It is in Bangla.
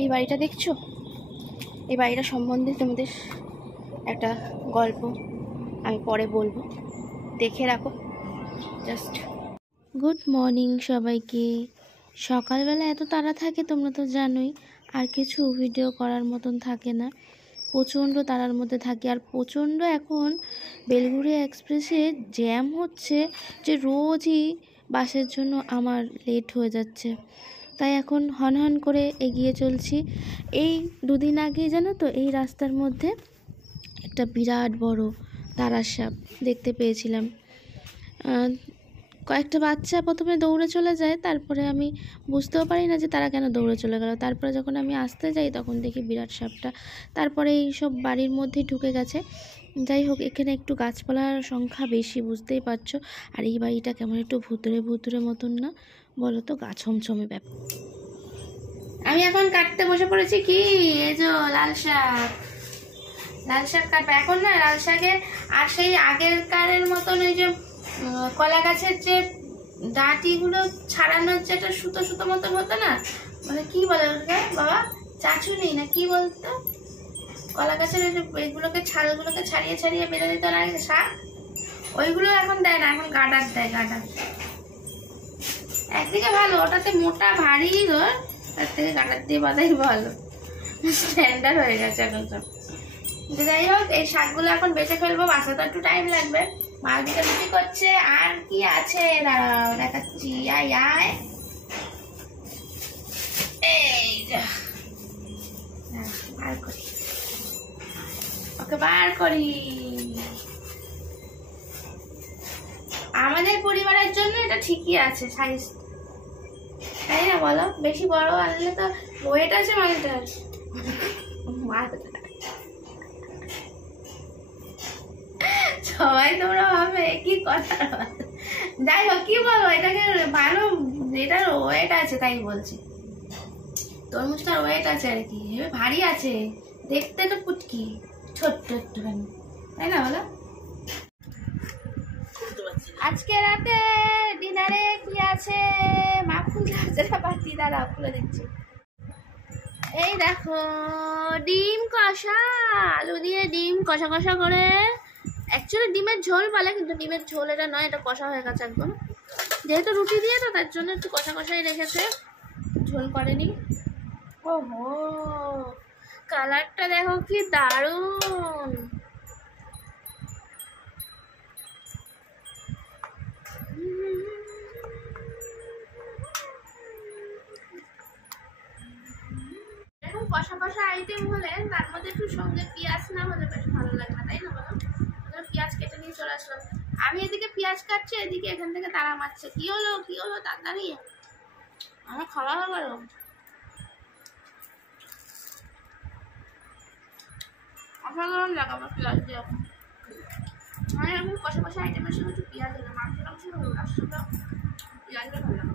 এই বাড়িটা দেখছো, এই বাড়িটা সম্বন্ধে তোমাদের একটা গল্প আমি পরে বলবো, দেখে রাখো জাস্ট। গুড মর্নিং সবাইকে। সকালবেলা এত তাড়া থাকে তোমরা তো জানোই, আর কিছু ভিডিও করার মতন থাকে না, প্রচণ্ড তাড়ার মধ্যে থাকি। আর প্রচণ্ড এখন বেলঘড়িয়া এক্সপ্রেসে জ্যাম হচ্ছে, যে রোজই বাসের জন্য আমার লেট হয়ে যাচ্ছে, তাই এখন হনহন করে এগিয়ে চলছি। এই দুদিন আগে জানো তো এই রাস্তার মধ্যে একটা বিরাট বড় তারার সাপ দেখতে পেয়েছিলাম। কয়েকটা বাচ্চা প্রথমে দৌড়ে চলে যায়, তারপরে আমি বুঝতেও পারি না যে তারা কেন দৌড়ে চলে গেল। তারপরে যখন আমি আসতে যাই তখন দেখি বিরাট সাপটা, তারপরে এই সব বাড়ির মধ্যেই ঢুকে গেছে। যাই হোক, এখানে একটু গাছপালার সংখ্যা বেশি, বুঝতেই পারছো। আর এই বাড়িটা কেমন একটু ভুতুরে ভুতুরে মতন না বলো তো, গা ছমছমে ব্যাপার। আমি এখন কাটতে বসে পড়েছি কি, এই যে লাল শাক। লাল শাক কাটবো এখন না, লাল শাকে আর সেই আগের কারের মতন ওই যে কলা গাছের যে ডাঁটিগুলো ছাড়ানোর যেটা সুতো সুতো মতো হতো না, মানে কি বলে ওটা বাবা, চাচুনি না কি বলতো, কলা গাছের ওই যে এইগুলোকে ছালগুলোকে ছাড়িয়ে ছাড়িয়ে বেঁধে দিত না শাক, ওইগুলো এখন দেয় না, এখন গাডার দেয়। গাডার একদিকে ভালো, ওটাতে মোটা ভারী ধর, তার থেকে গাডার দিয়ে বাঁধাই ভালো, স্ট্যান্ডার্ড হয়ে গেছে এখন সব। যাই হোক, এই শাকগুলো এখন বেঁচে ফেলবো, বাঁচাতে একটু টাইম লাগবে। মা দিকে রুটি করছে, আর কি আছে দাঁড়াও দেখাচ্ছি। আয় আয়, এই বার করি, ওকে বার করি। আমাদের পরিবারের জন্য এটা ঠিকই আছে সাইজ, তাই না বলো? বেশি বড় আনলে তো ওয়েট আছে মালটার। সবাই তোমরা ভাবে কি কথা, যাই হোক কি বলবো, এটাকে ভালো, এটার ওয়েট আছে তাই বলছি। তরমুজটার ওয়েট আছে আর কি, ভারী আছে, দেখতে তো পুটকি ছোট্ট একটুখানি, তাই না বলো? আজকে রাতে ডিনারে কি আছে মা খুঁজে আসছে না, পাতি দাঁড়া খুলে দিচ্ছি। এই দেখো ডিম কষা, আলু দিয়ে ডিম কষা কষা করে, অ্যাকচুয়ালি ডিমের ঝোল বলে, কিন্তু ডিমের ঝোল এটা নয়, এটা কষা হয়ে গেছে একদম। যেহেতু রুটি দিয়ে তো তার জন্য একটু কষা কষাই রেখেছে, ঝোল করেনি। ওহো, কালারটা দেখো কি দারুণ। এরকম কষা কষা আইটেম হলে তার মধ্যে একটু সঙ্গে পেঁয়াজ না হলে বেশ ভালো লাগে না, তাই না বলো? পেঁয়াজ কেটে নিয়ে চলে আসলাম, আমি এদিকে পেঁয়াজ কাটছি, এদিকে এখান থেকে তারা মারছে। কি হলো কি হলো তাড়াতাড়ি, আমার খাওয়া হয়ে গেল। অসাধারণ লাগে আমার পেঁয়াজ দিয়ে, মানে এরকম কষা কষা আইটেমের সঙ্গে একটু পেঁয়াজ হলে, মাংস টাংস হলো তার সঙ্গে পেঁয়াজটা ভালো লাগে।